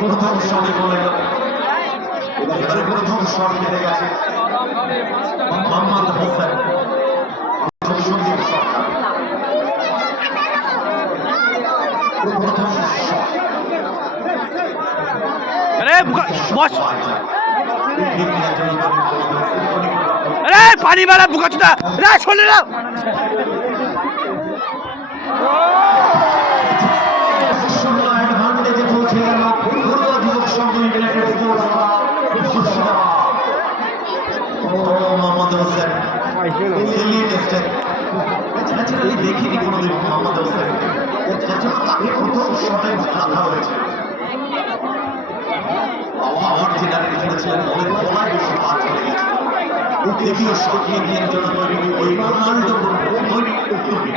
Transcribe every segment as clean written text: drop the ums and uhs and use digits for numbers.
প্রথম শটে বলে গেল, এবারে প্রথম শট কেটে গেছে মোহাম্মদ হোসেন। पानी वाला बुका चुदा छोड़ ले মোহাম্মদ হোসেন দেখিনি কোনোদিন মোহাম্মদ হোসেন, তাকে প্রথম শটে রাখা হয়েছে। আমার জেনারেল খেলেছিলেন বলের গলায় বেশি পা চলে গেছে। দ্বিতীয় শট নিয়ে জন্য তৈরি ওই রোনাল্ডো তৈরি উদ্যোগী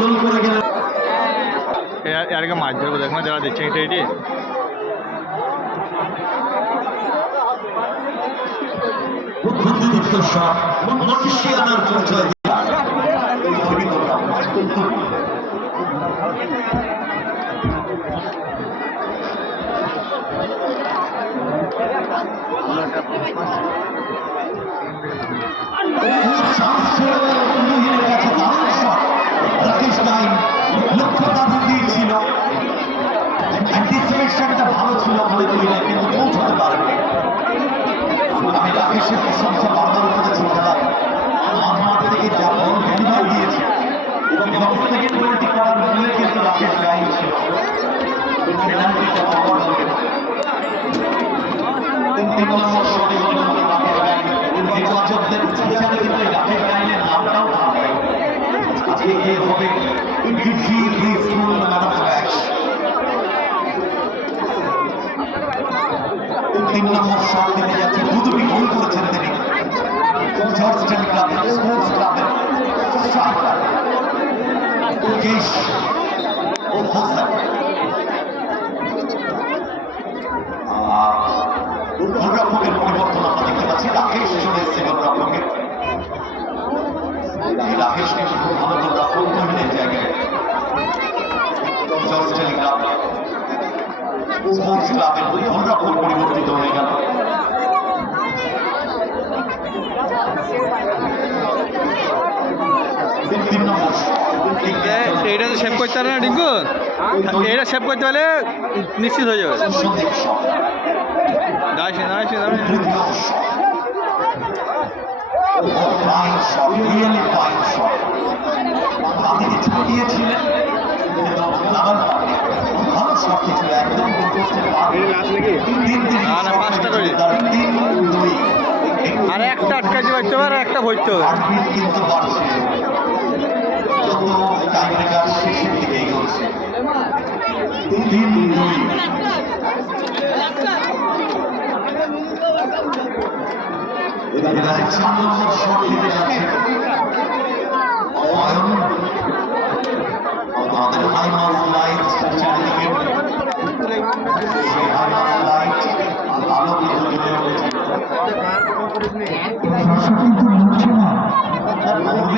গোল করে গেলেন। यार का माছ ধরবো দেখো যারা দেখছেন এটা এটি বুদ্ধিদীপ্ত শট মনীষিয়ানার পরিচয় ভালো ছিল বলে তুইলে কিন্তু পৌঁছাতে পারেনি। আমি রাকেশের প্রশংসা বারবার করেছি, খেলা আমার থেকে যা বল ডেলিভারি দিয়েছে এবং সেকেন্ড গোলটি করার মূলে কিন্তু রাকেশ গাইল ছিল। পেনাল্টিটা পাওয়ার হয়ে তিন নম্বর শটে হল রাকেশ গাইল। নির্বাচকদের হিসাবে কিন্তু রাকেশ গাইলের নামটাও থাকবে। আজকে এ হবে school man of the match. 3 number shot দিতে যাচ্ছে, দুটি গোল করেছেন তিনি জর্জটাউন ক্লাব স্পোর্টস ক্লাবের স্ট্রাইকার মুকেশ হোসেন। গোলরক্ষকের পরিবর্তন আমরা দেখতে পাচ্ছি, রাকেশ চলে এসছে গোলরক্ষকে। এই রাকেশ কিন্তু খুব ভালো গোলরক্ষক তৈরির জায়গায় জর্জটাউন ক্লাব স্পোর্টস ক্লাবের গোলরক্ষক পরিবর্তিত হয়ে গেল। এটা তো সেভ করতে পারে না রিঙ্কু, এটা সেভ করতে পারলে নিশ্চিত হয়ে যাবে। আর একটা আটকাইতে পারতে পারে, একটা ভরতে হবে। কিন্তু বাড়ছে যত টাইব্রেকার শেষের দিকে এগোচ্ছে। 3-2 এবারে 4 নম্বর শট দিতে যাচ্ছে অয়ন। আমাদের হাইমাস লাইট চারিদিকে সেই হাইমাস লাইট আলোকিত জ্বলে উঠেছে।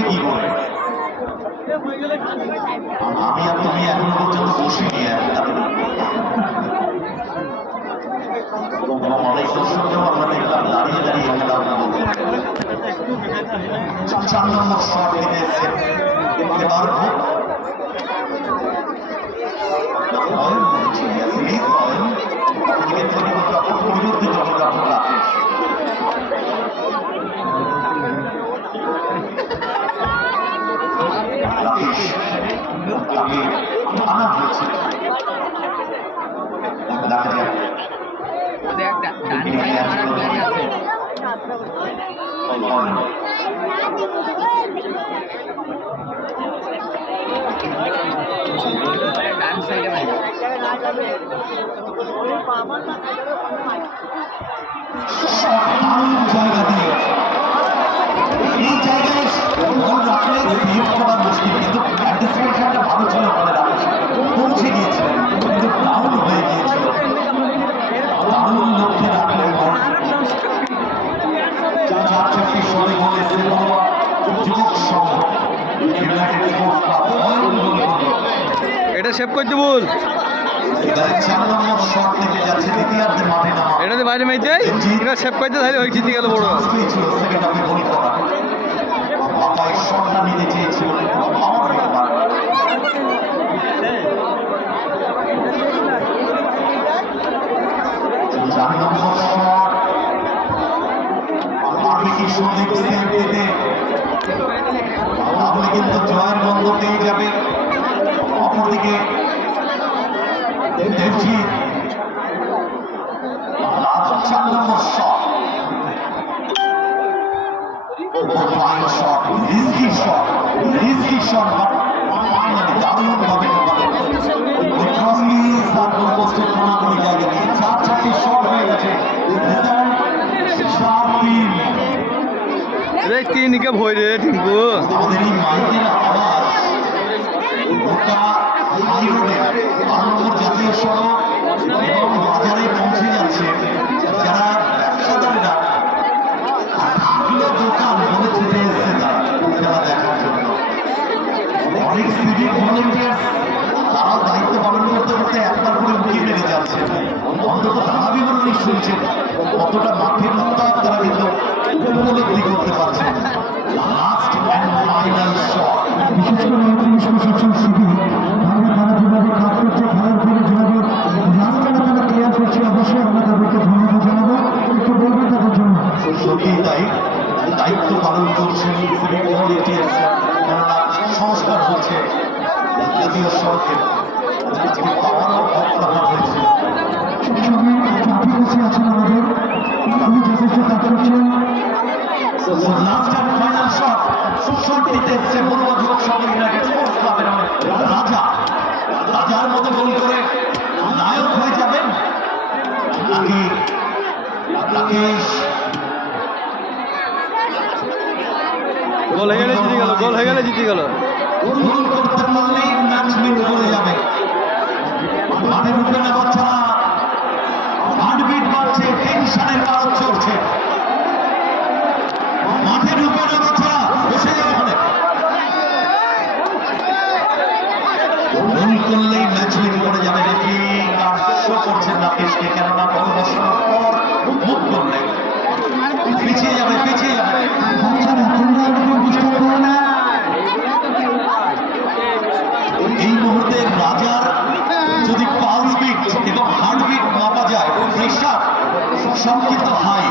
কি করে আমি আর তুমি এখনো পর্যন্ত বসিনি। অনেক দর্শককেও আমরা দেখলাম দাঁড়িয়ে দাঁড়িয়ে খেলা। 4 নম্বর শট দিতে এসছে এবার পরিবর্তিত আমি আনা হয়েছে। দেখা যাক জায়গা পৌঁছে গিয়েছিলেন কিন্তু ডাউন হয়ে গিয়েছিল। দারুণ লক্ষ্যে রাখলেন বল। 4-4টি শটে গোল এসে বড়ুয়া যুবক সংঘ ইউনাইটেড স্পোর্টস ক্লাব গোল করল। এটা সেভ করতে বল। এবারে 4 নম্বর শট থেকে যাচ্ছে দ্বিতীয়ার্ধে মাঠে নামা। এটাতে বাইরে মাইতে এটা সেভ করতে তাহলে ওই জিতে গেল বড়। ছিল সেকেন্ড হাফে গোল করা। বাবা এই শটটা নিতে চেয়েছিল কিন্তু পাওয়ার দিতে পারে। 4 নম্বর শট আগে কি সন্দীপ সেভ দিতে তাহলে কিন্তু জয়ের গন্ধ পেয়ে যাবে। অপরদিকে দেবজিৎ 4 নম্বর shot fine shot risky shot but finally দারুণ ভাবে ওই ক্রসলি সার্কেল পোস্টের কোনাকুনি জায়গা দিয়ে 4-4টি শট হয়ে গেছে। রে তিনকে ভয় রে টিঙ্কু। আমাদের এই মাইকের আওয়াজ গোটা হাই রোডে 12 নম্বর জাতীয় সড়ক এবং বাজারে পৌঁছে যাচ্ছে। যারা ব্যবসাদারেরা এগুলো দোকান বলে ছুটে এসছে তারা খেলা দেখার জন্য। অনেক সিভিক ভলেন্টিয়ার্স তারাও দায়িত্ব পালন করতে করতে একবার করে উঁকি মেরে যাচ্ছে। অন্তত তারা বিবরণী শুনছেন কতটা মাঠের উত্তাপ তারা কিন্তু উপলব্ধি করতে পারছে। লাস্ট অ্যান্ড ফাইনাল শট বিশেষ করে ৩৯-৭ সিবি ভালো তারা যেভাবে কাজ করছে, খেলার ফলে যেভাবে রাস্তাটা তারা ক্লিয়ার করছে, অবশ্যই আমরা তাদেরকে ধন্যবাদ জানাবো। একটু বলবেন তাদের জন্য। সত্যি তাই দায়িত্ব পালন করছেন সিভিক ভলেন্টিয়ার্স। কেননা সংস্কার হচ্ছে জাতীয় সড়কে আজকে পাওয়ারও অপ্রভাব হয়েছে। সবসময় ট্রাফিক আছেন আমাদের, উনি যথেষ্ট কাজ করছেন। Last and final shot shot নিতে এসছে বড়ুয়া যুবক সংঘ ইউনাইটেড স্পোর্টস ক্লাবের রাজার মতো গোল করে নায়ক হয়ে যাবেন নাকি রাকেশ? গোল হয়ে গেলে জিতে গেল, গোল হয়ে গেলে জিতে গেল। গোল করতে পারলেই ম্যাচ উইন করে যাবে। মাঠে ঢুকে না বাচ্চারা, হার্টবিট বাড়ছে, টেনশনের কারণ চলছে। মাঠে ঢুকে না বাচ্চারা, বসে যাবে ওখানে। গোল করলেই ম্যাচ উইন করে যাবে নাকি আর শো করছেন রাকেশকে, কেননা বড় বসানোর পর মুখ করলে পিছিয়ে যাবে। বাচ্চারা তোমরা একদম ডিস্টার্ব করো না। এই মুহূর্তে রাজার যদি পালস বিট এবং হার্টবিট মাপা যায়, প্রেশার সব কিন্তু হাই।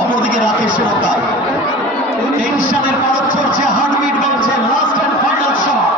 অপরদিকে রাকেশের তাই টেনশনের পারদ চলছে, হার্টবিট বাড়ছে। Last and final shot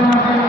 Thank you.